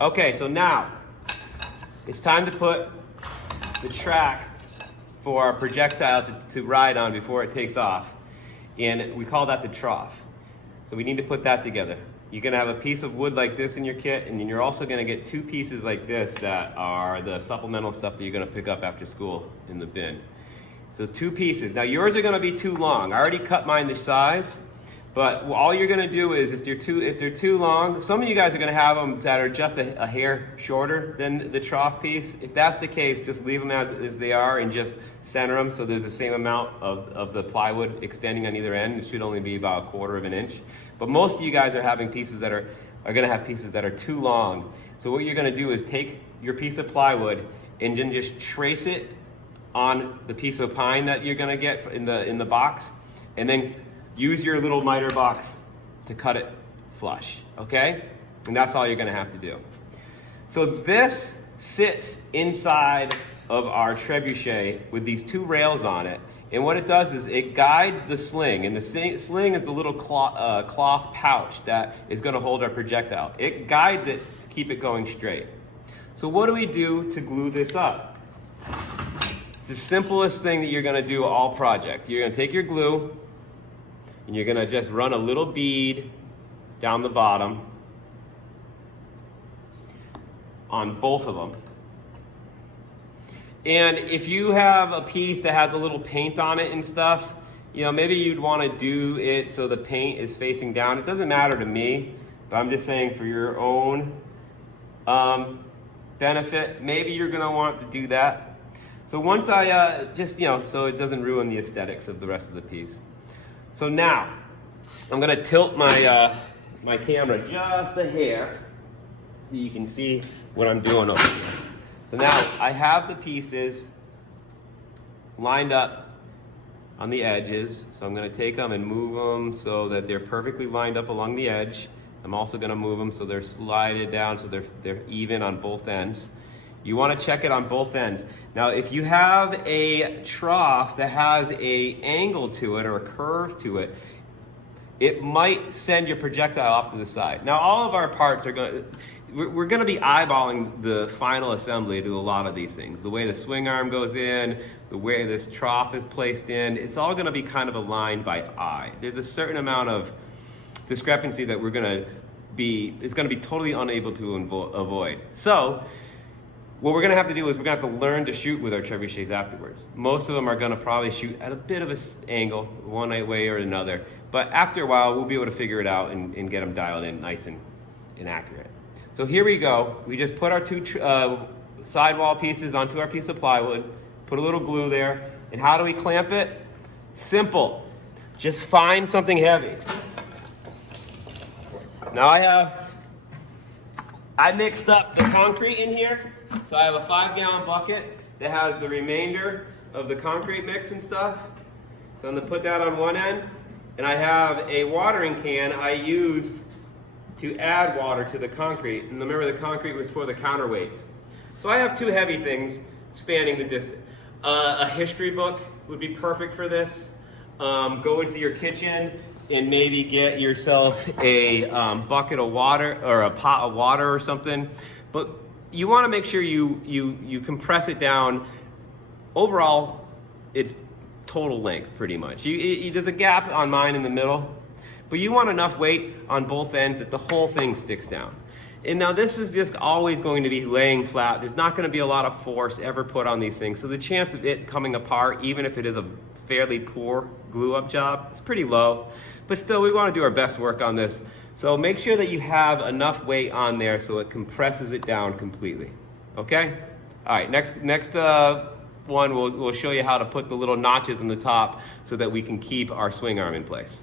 Okay, so now it's time to put the track for our projectile to ride on before it takes off. And we call that the trough. So we need to put that together. You're gonna have a piece of wood like this in your kit, and then you're also gonna get two pieces like this that are the supplemental stuff that you're gonna pick up after school in the bin. So two pieces. Now yours are gonna be too long. I already cut mine to size, but all you're gonna do is if they're too long, some of you guys are gonna have them that are just a hair shorter than the trough piece. If that's the case, just leave them as they are and just center them so there's the same amount of the plywood extending on either end. It should only be about 1/4 of an inch. But most of you guys are having pieces that are gonna have pieces that are too long. So what you're gonna do is take your piece of plywood and then just trace it on the piece of pine that you're gonna get in the box, and then use your little miter box to cut it flush, okay? And that's all you're gonna have to do. So this sits inside of our trebuchet with these two rails on it. And what it does is it guides the sling, and the sling is the little cloth pouch that is gonna hold our projectile. It guides it to keep it going straight. So what do we do to glue this up? It's the simplest thing that you're gonna do all project. You're gonna take your glue, and you're gonna just run a little bead down the bottom on both of them. And if you have a piece that has a little paint on it and stuff, you know, maybe you'd wanna do it so the paint is facing down. It doesn't matter to me, but I'm just saying for your own benefit, maybe you're gonna want to do that. So once I, just, you know, so it doesn't ruin the aesthetics of the rest of the piece. So now, I'm gonna tilt my, my camera just a hair so you can see what I'm doing over here. So now I have the pieces lined up on the edges. So I'm gonna take them and move them so that they're perfectly lined up along the edge. I'm also gonna move them so they're slided down so they're even on both ends. You wanna check it on both ends. Now, if you have a trough that has an angle to it or a curve to it, it might send your projectile off to the side. Now, all of our parts are we're gonna be eyeballing the final assembly to do a lot of these things. The way the swing arm goes in, the way this trough is placed in, it's all gonna be kind of aligned by eye. There's a certain amount of discrepancy that it's gonna be totally unable to avoid. So, what we're gonna have to do is we're gonna have to learn to shoot with our trebuchets afterwards. Most of them are gonna probably shoot at a bit of an angle, one way or another. But after a while, we'll be able to figure it out and get them dialed in nice and accurate. So here we go. We just put our two sidewall pieces onto our piece of plywood, put a little glue there, and how do we clamp it? Simple. Just find something heavy. Now I mixed up the concrete in here. So I have a 5-gallon bucket that has the remainder of the concrete mix and stuff. So I'm gonna put that on one end, and I have a watering can I used to add water to the concrete. And remember, the concrete was for the counterweights. So I have two heavy things spanning the distance. A history book would be perfect for this. Go into your kitchen and maybe get yourself a bucket of water or a pot of water or something. But you want to make sure you compress it down. Overall, it's total length pretty much. There's a gap on mine in the middle, but you want enough weight on both ends that the whole thing sticks down. And now this is just always going to be laying flat. There's not going to be a lot of force ever put on these things. So the chance of it coming apart, even if it is a fairly poor glue up job, it's pretty low. But still, we want to do our best work on this. So make sure that you have enough weight on there so it compresses it down completely. Okay? All right, next one, we'll show you how to put the little notches in the top so that we can keep our swing arm in place.